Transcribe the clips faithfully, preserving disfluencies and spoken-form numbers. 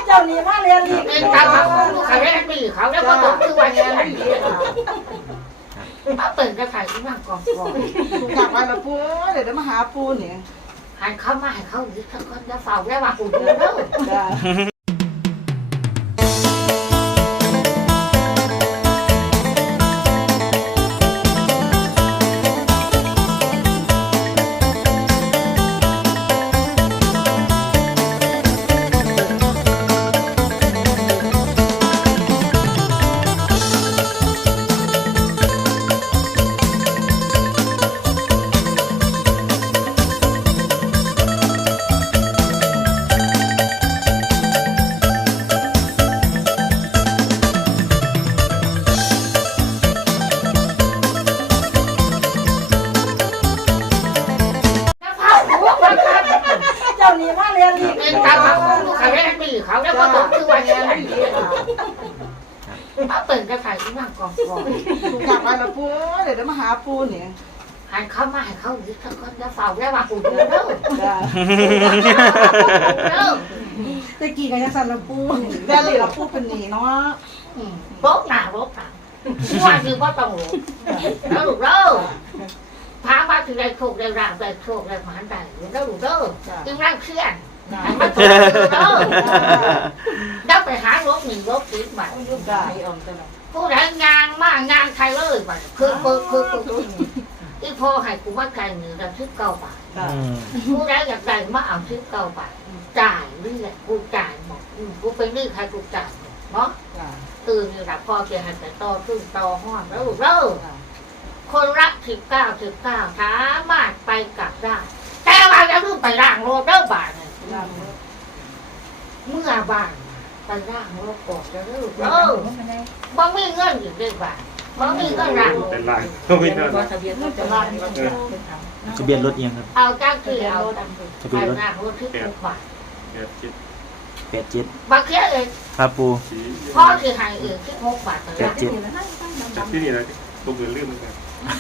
เจ้านี่มาเรียนอีกเป็นตาเขาลูกเขาได้ปีเขาแล้วก็ต้องคือวันนี้มาเปิดกระถางที่นั่งกองกองอยากไปละปูเดี๋ยวมาหาปูเนี่ยหันเข้ามาให้เขาหรือเขาก็จะเฝ้าได้ว่าปูเยอะเด้อเจ้านี่มาเรียนอีกเป็นตาเขาลูกเขาได้ปีเขาแล้วก็ต้องคือวันนี้มาเปิดกระถางที่นั่งกองกองอยากไปละปูเดี๋ยวมาหาปูเนี่ยหันเข้ามาให้เขาหรือเขาก็จะเฝ้าได้ว่าปูเยอะเด้อเด้อตะกี้ก็ยังสั่นละปูแดลี่ละปูเป็นหนีเนาะรบหนารบหนาว่าคือว่าต้องรู้แล้วลูกเด้อพามาถึงได้โชคได้ร่างได้โชคได้หมานได้แล้วลูกเด้อจึงร่างเคลื่อนให้มาถูกเด้อแล้วไปหารบหนึ่งรบสิบบาทผู้ใดงานมากงานใครเลยบาทคือคือคือคืออีพ่อให้กูว่าใครหนึ่งเราซื้อเก้าบาทผู้ใดอยากได้มาเอาซื้อเก้าบาทจ่ายเรื่อยกูจ่ายหมดกูเป็นหนี้ใครกูจ่ายเนาะคือนี่แหละพ่อจะให้แต่ต่อขึ้นต่อห้องแล้วลูกเด้อคนรักสิบเก้าสิบเก้าสามารถไปกลับได้แต่ว่าจะต้องไปร่างโลดเด้อบาทเนี่ยเมื่อบาทไปร่างโลดก่อนจะเด้อเออบ่มีเงินอยู่ด้วยบาทบ่มีเงินร่างเป็นไรก็ไม่ได้ทะเบียนรถจะลากทะเบียนรถยังครับเอาจ้างคือเอาไปร่างโลดที่ทุกบาทแปดจิตแปดเจ็ดบางทีเองครับปูสีพ่อคือให้เองที่หกบาทแปดเจ็ดจากที่นี่นะตัวเงินลืมเหมือนกัน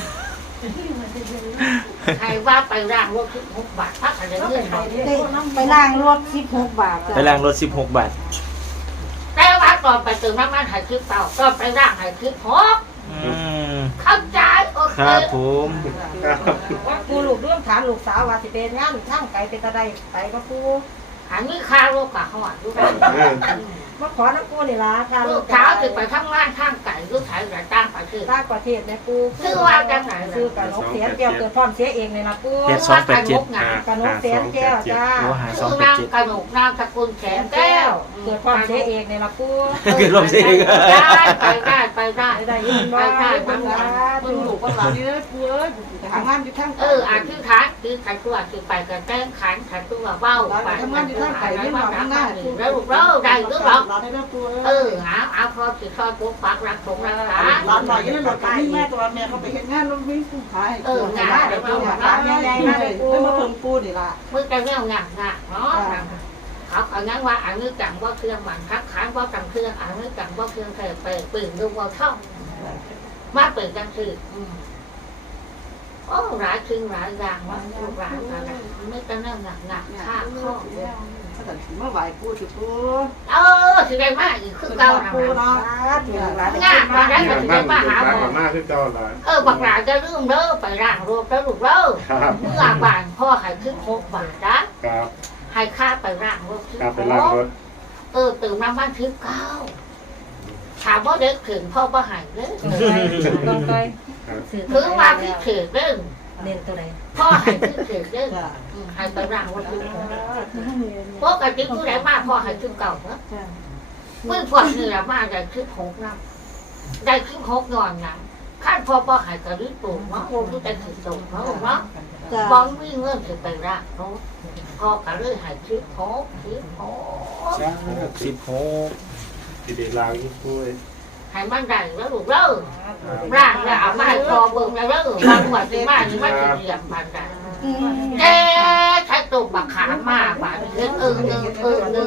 ใครว่าไปร่างโลดที่หกบาทพักอะไรเรื่องบาทไปล่างรถสิบหกบาทไปล้างรถสิบหกบาทแต่ว่าตอนไปเติมน้ำมันหายคลิปเก่าก็ไปร่างหายคลิปหกอืมเข้าใจโอเคครับผมว่าปูลูกร่วมถามลูกสาวว่าสิเป็นงานช่างไก่เป็นตะไดไปก็ปูอันนี้ค่าโลกกับหอดดูได้มาขอน้ำปูนี่ล่ะค่ะลูกเช้าถึงไปทำงานข้างไก่ลูกชายจะจ้างไปซื้อต่างประเทศแม่ปูซื้อว่าจังไหนซื้อกับนกเสียเกี่ยวเกิดพร้อมเสียเองเลยนะปูแปดสองแปดเจ็ดกับนกเสียแก้วจ้าโอ้หาสซื้องอแปดนางเจ็ดกระหนกนางตะกุลแขนแก้วเกิดพร้อมเสียเองเลยนะปูเกิดรวมเสียเองได้ไปได้ไปได้ได้ยินบ่ได้ทำงานปูลูกก็หลับนี่เลยปูเอ้ยทำงานอยู่ทั้งเอออ่านชื่อฐานคือขันตัวคือไปกันแจ้งขันขันตัวเบ้าไปทำงานอยู่ข้างไก่ไม่มาทำงานแล้วลูกเราได้หรือเปล่าเออหาเอาพอสิซอยปุ๊บปักรักสงรักษาหลานหน่อยนี่หลานกับแม่ตัวแม่เขาไปเห็นงานแล้ววิ่งผู้ขายเอองานเดี๋ยวปูหลานใหญ่ๆมาเลยปูมาเพิ่มปูนี่ล่ะมือจะเรื่องงานงานเนาะเขาเอางั้นว่าอันนี้จังว่าเครื่องมันคักขานว่าจังเครื่องอันนี้จังว่าเครื่องใส่ไปปืนดูว่าเท่ามาเปิดจังคือโอ้หลายคือหลายอย่างว่าลูกหลานอะไรไม่จะเรื่องหนักหนักข้าข้อเมื่อไหวปูสิปูเออสิได้มาอีกคือเก่านะปูเนาะงานมาได้ก็สิได้มาหาหมอมากขึ้นเจ้าหลายเออบักหลานจะลืมเด้อไปร่างรวมแล้วลูกเด้อครับเมื่อวานพ่อให้ขึ้นหกบาทนะครับ ให้ค่าไปร่างรวมครับเป็นล่างรถเออตื่นมาบ้านทิพย์เก้าถามว่าเด็กถึงพ่อบ่หายเด้อลงไปถึงว่าพี่ถึงเด้อเน้นตัวไหนพ่อให้พี่ถึงเด้อให้ไปร่างรวมทิพย์พวกกันที่ผู้ใดมาพ่อให้ทิพย์เก่าเนาะเมื่อพอนี่ละมาได้ทิพย์หกนะได้ทิพย์หกนอนนะขั้นพ่อบ่หายกระดิ่งตูเนาะโอ้ที่แต่ถึงตูเนาะเนาะบองมีเงินถึงไปร่างเนาะพ่อก็เลยให้ทิพย์หกทิพย์หกหกสิบหกที่เดลางยิ่งพูดให้มันได้แล้วลูกเด้อร่างแล้วเอามาให้พอเบิ่งแล้วเด้อบางวันสิมานี่มันสิเหยียบมันได้เอ๊ะใช้ตุ่มบักขามมาบาดเฮ็ดเอิงเอิงเอิงเอิงมา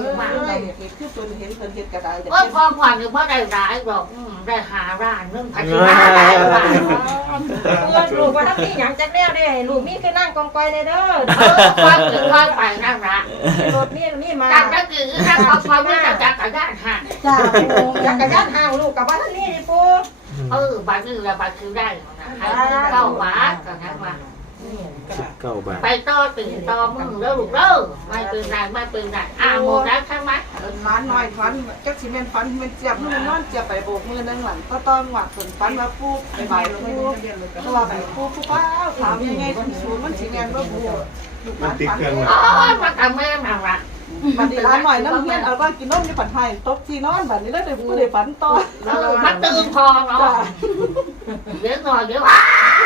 ได้เห็นคือตัวเห็นเพิ่นเฮ็ดกระดาษโอ้ยพอก่อนหรือว่าได้ร้ายบอกได้หาร้านนึงพันห้าได้บ้างเพื่อนลูกว่าถ้ามีหยังจักแนวได้ลูกมีคือนั่งกองกอยในเด้อเออค่อยถึงค่อยไปนั่งละรถมีมีมาจากนั้นคือนั่งพอพอไม่ได้จากกระดานห่างจ้าปูจักรยานห่างลูกกับบ้านนี่นี่ปูเออบัตรนี่ละบัตรคือได้นะให้เก้าบาทกันนะว่าสิบเก้าบาทไปต่อตื่นต่อมึงแล้วลูกเด้อไม่เป็นไรไม่เป็นไรอ่าหมดแล้วใช่ไหมร้านน้อยฟันจักสิแม่นฟันมันเจ็บมือนอนเจ็บไปโบกมือนึงหลังก็ต้องหวัดส่วนฟันมาปูไปใบปูเพราะว่าไปปูปูป้าถามยังไงสูงมันสิแม่นบ่ปูลูกหมัลาน นติดฟันเครื่องละอ๋อมาทำแม่มาละบัดนี้ร้านหน่อยน้ำเงี้ยเอาว่ากินนมในฝันไทยตบที่นอนบัดนี้แล้วได้ผู้ได้ฝันต่อเออมันตื่นพอเนาะเดี๋ยวหน่อยเดี๋ยวอ่ะ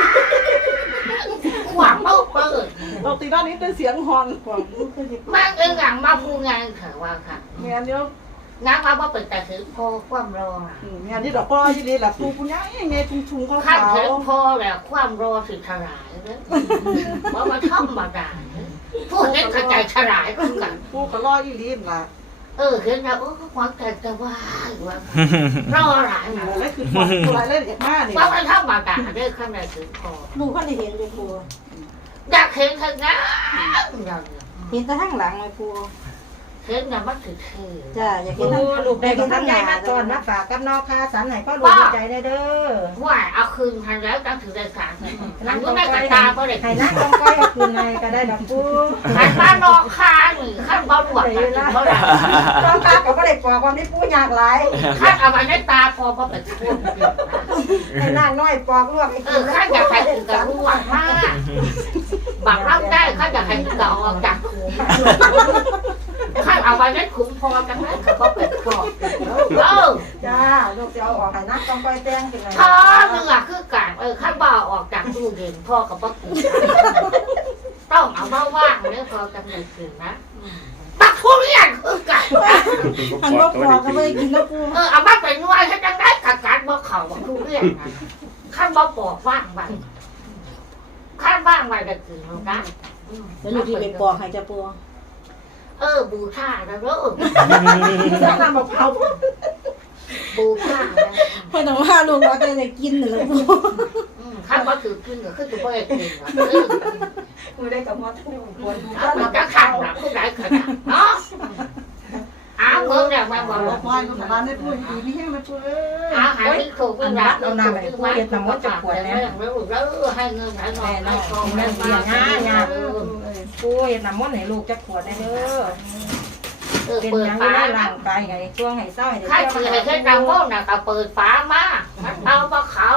หวังเมื่อเปิดตบที่นอนนี้เป็นเสียงฮอนกว่าแม่งเอ็งหลังมาพูดไงเถอะว่าค่ะเงี้ยเดียวงานว่าว่าเป็นแต่ถือพอความรอเงี้ยนี่ดอกก้อยยี่ลีหลับปูปุ้ยยังไงชุ่มชุ่มเขาขั้นขาวถือพอแล้วความรอสิฉลายเลยเพราะมันธรรมดาผู้เห็นเข้าใจฉลายกันกันปูก็รออีลีนล่ะเออเห็นแล้วโอ้ความใจจะว่ายว่ารอหลายหโอ้มูแล้วคือปูอะไรเล่นอย่างมากนี่ว่ามันธรรมดาเด้อข้างในถือพอลูกเขาได้เห็นเลยปูอยากเห็นข้างหน้าเห็นแต่ข้างหลังเลยปูเห็นน่ะมันถือเท่จ้าอยากเห็นทั้งลูกได้เห็นทั้งใหญ่มาตอนมาฝากกับนอกค่าสันไหนพ่อลูกดีใจได้เด้อว่าเอาคืนทันแล้วตั้งถือได้สารหลังก็ไม่กระตาเพราะเด็กให้นั่งกองก้อยเอาคืนในก็ได้ดอกปูหันมานอกคาหนึ่งขั้นเบาหลวดกันเท่าไหร่นอกค่าก็ไม่ได้ปอกความที่ปูอยากหลายขั้นเอามาในตาพอพอเป็นช่วงให้นั่งน้อยปอกลวกเออขั้นอยากให้ถึงกับรู้ว่ามากบักรับได้ขั้นอยากให้ถึงกับออกจากขุมขั้นเอาไว้ในขุมพอกันนั้นเขาก็เป็นกรอบเออจ้าลูกจะเอาออกให้นั่งกองก้อยแตงกันเลยท้อเนื้อคือการเออขั้นบ่าออกจากตู้เย็นพ่อกับพ่อกินต้องเอามาว่างเนี่ยพอกันเลยกินนะตักทุเรียนคือกันอันบ่ปอกก็ไม่ได้กินแล้วปูเออเอามาเป็นนวยให้จังได้กัดการบ่เข่าบ่ทุเรียนนะขั้นบ่ปอกว่างไว้ขั้นว่างไว้จะกินแล้วนะแล้วลูกที่ไปปอกให้จะปูเออบูชาแล้วเด้อถ้าทำมะพร้าวบูชาแล้วเพราะแต่ว่าลูกเราจะได้กินเลยปูอืมขั้นบ่ถือกินก็คือจะบ่ได้กินหรอกเออมือได้กับมอดที่ควรดูเอามันจะขังหลังผู้ใดขนาดเนาะอ้าวเบิ่งแล้วมาบอกดอว่ากไม้ก็ร้านได้ปูอยู่ที่แห้งเลยปูเอ้ยอาหารที่ถูกเป็นรักเอาน้ำไปพูดเย็นน้ำมันจะขวดแล้วแล้วแล้วให้เงินให้นอนให้กองให้มาง่ายง่ายปูเห็นน้ำมันให้ลูกจะขวดได้เด้อเออเป็นเปิดยังฝาไงร่างกายไงช่วงให้เศร้าให้ข้าคือให้แค่นำมันน่ะก็เปิดฝามาเอาปลาเขา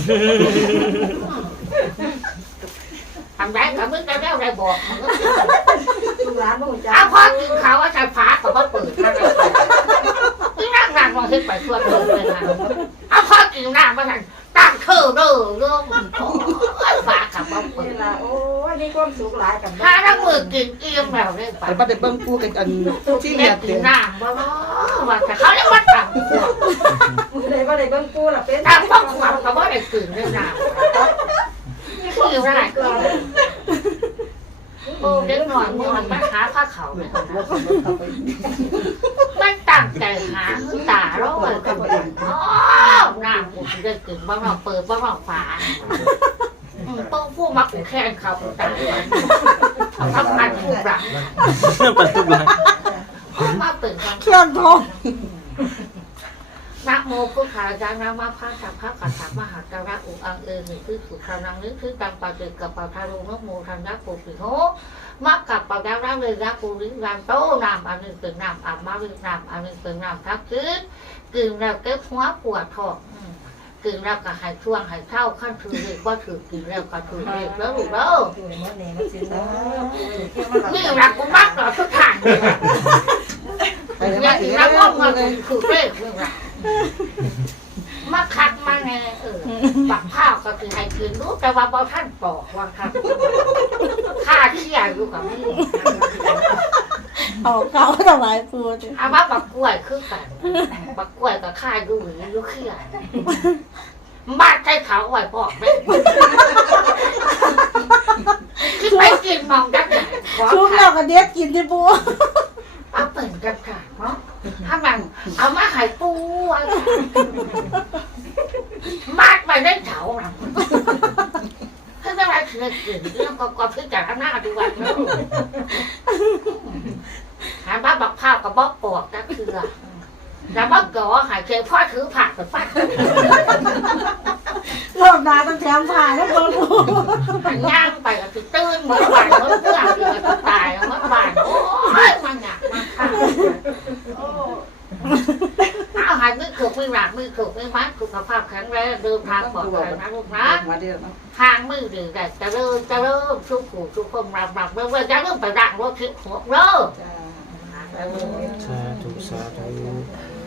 ทำได้ก็มึงจะได้อะไรบอกลูกหลานลูกจ้าเอาพอกินเขาว่าจะฝาก็บ่เปิดนั่นเลยนี่นั่งนั่งมองเห็นไปทั่วเลยนะเอาพอกินน้ำมาทันตั้งเธอเด้อเรื่องฝากับบ่เปิดเวลาโอ้ยมีความสุขหลายกับถ้าทั้งมือกินเอี่ยมแล้วเนี่ยไปแต่ประเด็นเบิ้งปูกันอันที่เรีเรียยกกกิเต็นมน้ำบ่เนาะว่าแต่เขาเรียกว่าตังมือใดบ่ได้เบิ่งปูล่ะเป็นตังต้องขวางก็บ่ได้กินเรื่องน้ำคือได้โอ้เด็กหน่อยมึงมันมาหาผ้าเขาเนี่ยมันตั้งใจหาตาเราเลยกันอ๋อน้ำกูจะกินบ้างเราเปิดบ้างเราฝาต้องพูดมากูแค่เขาตาเขาทำงานผู้รังปัดทุกหลังมาเปิดกันเครื่องทองนะโมพุทธายานามาพระสัพพะกัสสะมหาจาระอุอังเอหิคือสุขานังนึกคือตังปะเจกับปะทารุนโมทันนะปุสิโหมักกับปะดาระเลยนะปุริรันโตนามอันนึงเป็นนามอัมมาวินามอันนึงเป็นนามทักคืนกึ่งแล้วเก็บหัวปวดท้องกึ่งแล้วก็หายช่วงหายเท่าขั้นถือเลยว่าถือกึ่งแล้วก็ถือเลยแล้วลูกแล้วปูมันนี่มันสิเด้อนี่รักกูมักต่อทุกทางเลยไปอแล้วย่าอีงกนั้แล้นวว่ามันคือเรื่องเรื่องรักมาคัดมาไงเออบักข้าวก็คือให้คืนรู้แต่ว่าพอท่านบอกว่าครับข้าเที่ยอยู่กับนี่เอาเก่าถวายปูจ้ะอาว่าบักกล้วยคือกันบักกล้วยกับข้าดูหรือยุ่เขี้ยบ้านใช้เขาไหวบอกไหมคือไปกินมองดักไหนขอชุบถาเรามก็เด็ดกินที่ปูเอาเปิดกันค่ะเนาะมัดไปได้เถาหลังถ้าจะอะไรคือกินเรื่องก็ก็พิจารณาดูวันแล้วหาบ้าบักข้าวกับบอกปอกก็คือแล้วบอกก่อหายเคยพ่อถือผักกับฟัดรอบหน้าต้องแถมผ่านแล้วบ่ลูกย่างไปก็คือตื่นเหมือนบ้านเหมือนเพื่อนคือก็ตายเหมือนบ้านโอ้ยมันหนักมันข้าวเอาหายมือขบมือหลักมือขบมือมัดสุขภาพแข็งแรงเดินทางปลอดภัยนะลูกนะมาเดียวเนาะทางมือดีแต่จะเริ่มจะเริ่มทุกผู้ทุกคนรับรับเรื่อยๆจะเริ่มไปรังรถคิดหัวเริ่มจ้าสาธุสาธุ